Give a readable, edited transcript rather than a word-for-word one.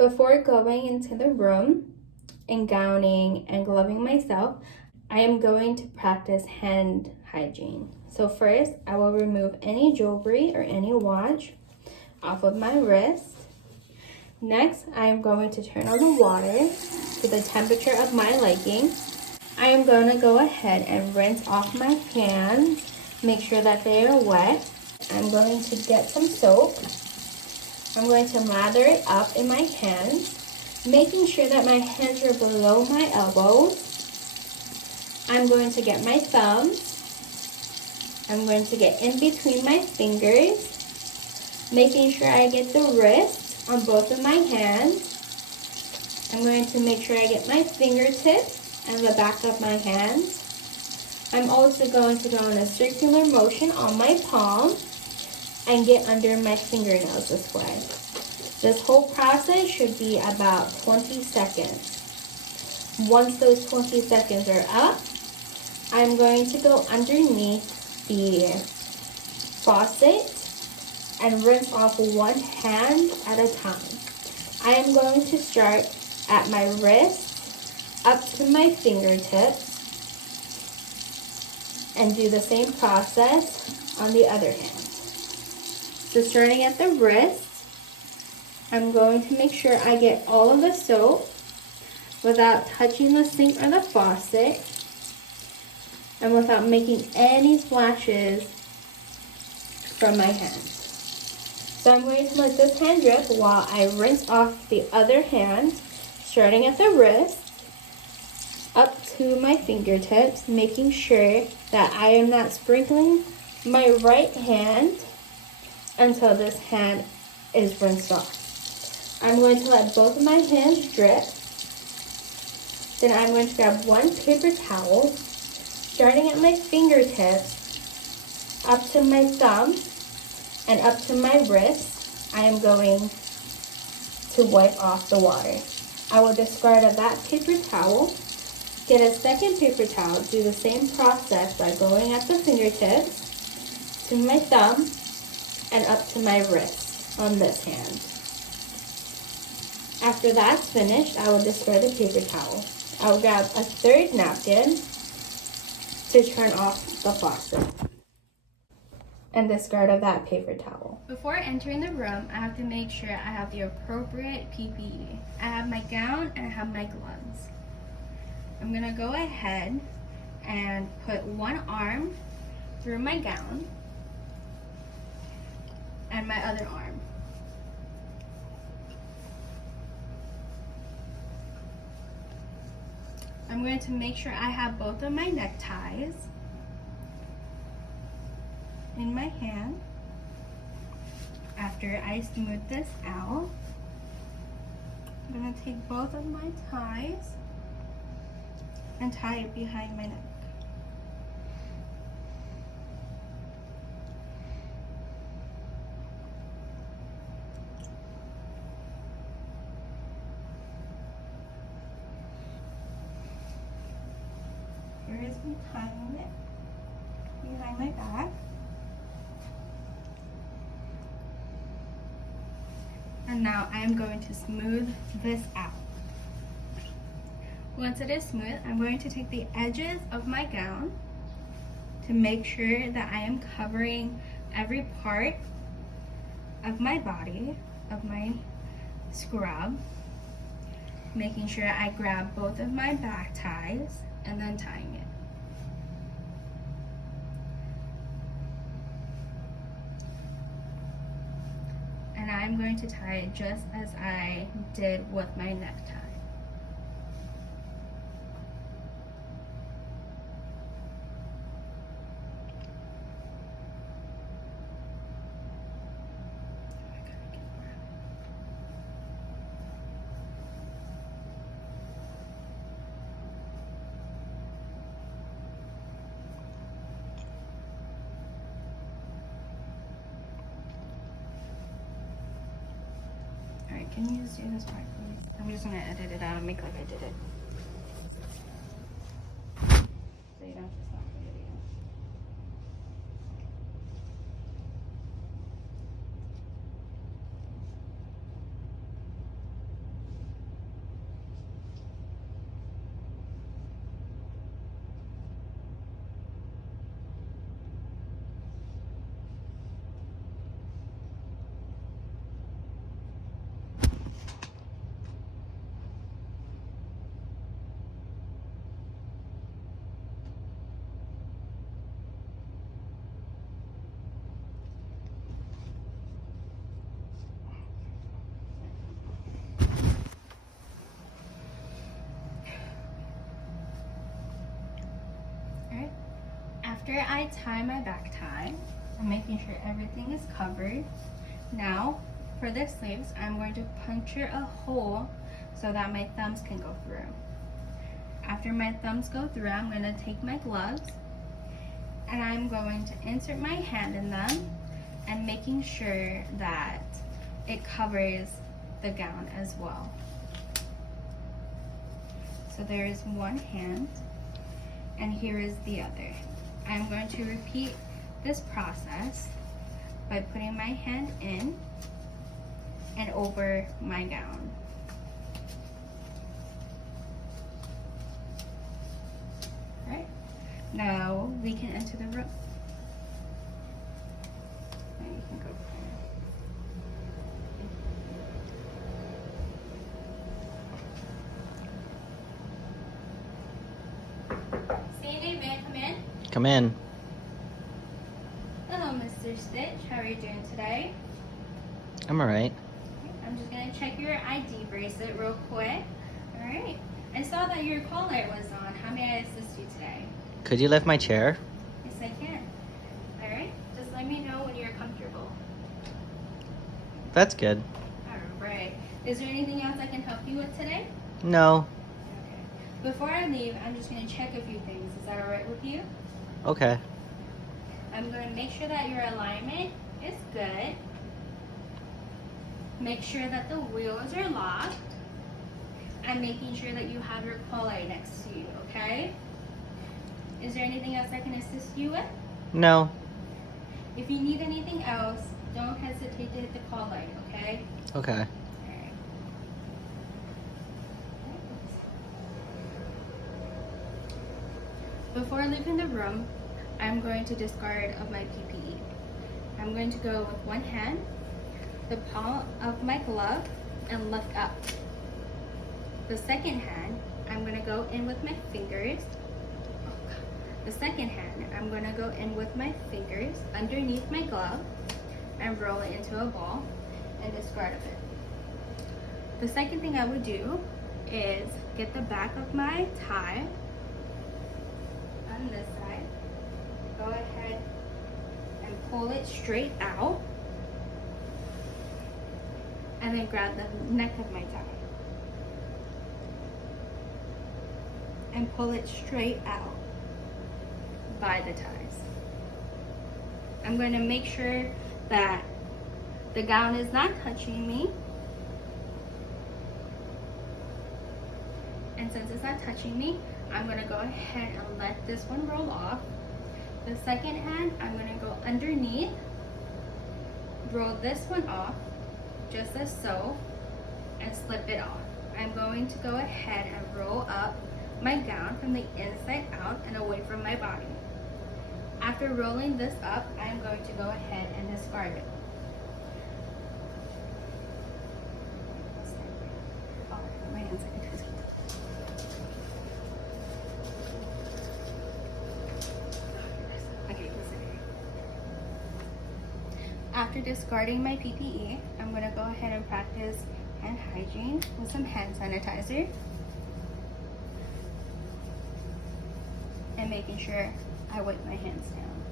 Before going into the room and gowning and gloving myself, I am going to practice hand hygiene. So first, I will remove any jewelry or any watch off of my wrist. Next, I am going to turn on the water to the temperature of my liking. I am going to go ahead and rinse off my hands, make sure that they are wet. I'm going to get some soap. I'm going to lather it up in my hands, making sure that my hands are below my elbows. I'm going to get my thumbs. I'm going to get in between my fingers, making sure I get the wrist on both of my hands. I'm going to make sure I get my fingertips and the back of my hands. I'm also going to go in a circular motion on my palm and get under my fingernails this way. This whole process should be about 20 seconds. Once those 20 seconds are up, I'm going to go underneath the faucet and rinse off one hand at a time. I am going to start at my wrist up to my fingertips and do the same process on the other hand. So starting at the wrist, I'm going to make sure I get all of the soap without touching the sink or the faucet and without making any splashes from my hands. So I'm going to let this hand drip while I rinse off the other hand, starting at the wrist, up to my fingertips, making sure that I am not sprinkling my right hand until this hand is rinsed off. I'm going to let both of my hands drip. Then I'm going to grab one paper towel, starting at my fingertips, up to my thumb, and up to my wrist. I am going to wipe off the water. I will discard of that paper towel, get a second paper towel, do the same process by going at the fingertips, to my thumb, and up to my wrist on this hand. After that's finished, I will discard the paper towel. I will grab a third napkin to turn off the faucet and discard of that paper towel. Before entering the room, I have to make sure I have the appropriate PPE. I have my gown and I have my gloves. I'm gonna go ahead and put one arm through my gown and my other arm. I'm going to make sure I have both of my neckties in my hand. After I smooth this out, I'm going to take both of my ties and tie it behind my neck. Here is me tying it behind my back. And now I am going to smooth this out. Once it is smooth, I'm going to take the edges of my gown to make sure that I am covering every part of my body, of my scrub, making sure I grab both of my back ties and then tying it. And I'm going to tie it just as I did with my necktie. Can you just do this part, please? I'm just gonna edit it out and make like I did it. So you don't have to stop the video. After I tie my back tie, I'm making sure everything is covered. Now, for the sleeves, I'm going to puncture a hole so that my thumbs can go through. After my thumbs go through, I'm going to take my gloves and I'm going to insert my hand in them and making sure that it covers the gown as well. So there is one hand and here is the other. I'm going to repeat this process by putting my hand in and over my gown. Right? Now we can enter the room. Now you can go. Sandy, may I come in? Come in. Hello, Mr. Stitch. How are you doing today? I'm alright. I'm just gonna check your ID bracelet real quick. All right. I saw that your call light was on. How may I assist you today? Could you lift my chair? Yes, I can. All right. Just let me know when you're comfortable. That's good. All right. Is there anything else I can help you with today? No. Okay. Before I leave, I'm just gonna check a few things. Is that all right with you? Okay. I'm gonna make sure that your alignment is good. Make sure that the wheels are locked. And making sure that you have your call light next to you, okay? Is there anything else I can assist you with? No. If you need anything else, don't hesitate to hit the call light, okay? Okay. Alright. Before leaving the room, I'm going to discard of my PPE. I'm going to go with one hand, the palm of my glove, and lift up. The second hand, I'm gonna go in with my fingers. The second hand, I'm gonna go in with my fingers underneath my glove and roll it into a ball and discard of it. The second thing I would do is get the back of my tie on this side. Go ahead and pull it straight out and then grab the neck of my tie. And pull it straight out by the ties. I'm going to make sure that the gown is not touching me. And since it's not touching me, I'm going to go ahead and let this one roll off. The second hand, I'm going to go underneath, roll this one off, just as so, and slip it off. I'm going to go ahead and roll up my gown from the inside out and away from my body. After rolling this up, I'm going to go ahead and discard it. Oh, my hands are touching. Okay, after discarding my PPE, I'm going to go ahead and practice hand hygiene with some hand sanitizer. And making sure I wipe my hands down.